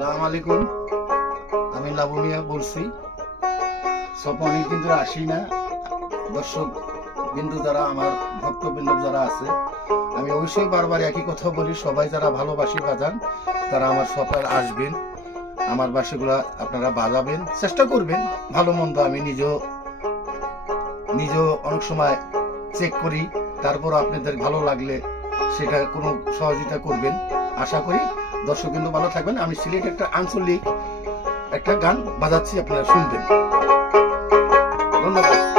আসসালামু আলাইকুম, আমি লাবু মিয়া বলছি। সব অনেকদিন ধরে আসি না। দর্শক বিন্দু যারা, আমার ভক্তবৃন্দ যারা আছে, আমি অবশ্যই বারবার একই কথা বলি, সবাই যারা ভালোবাসি বাজান তারা আমার সবাই আসবেন, আমার বাসিগুলা আপনারা বাজাবেন, চেষ্টা করবেন। ভালো মন্দ আমি নিজেও অনেক সময় চেক করি, তারপর আপনাদের ভালো লাগলে সেটা কোনো সহযোগিতা করবেন। আশা করি দর্শক কিন্তু ভালো থাকবেন। আমি সিলেট একটা আঞ্চলিক একটা গান বাজাচ্ছি, আপনারা শুনবেন। ধন্যবাদ।